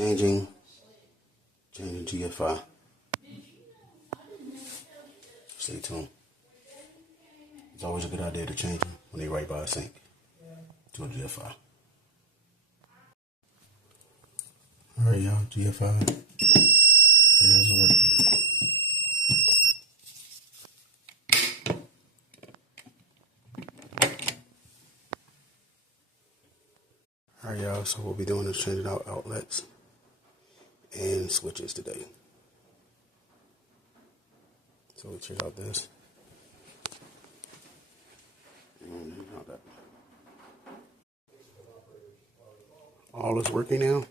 Changing GFI. Stay tuned. It's always a good idea to change them when they're right by a sink to a GFI. Alright, y'all, GFI is working. Alright, y'all, so what we'll be doing is changing out outlets and switches today. So we check out this. And check out that. All is working now.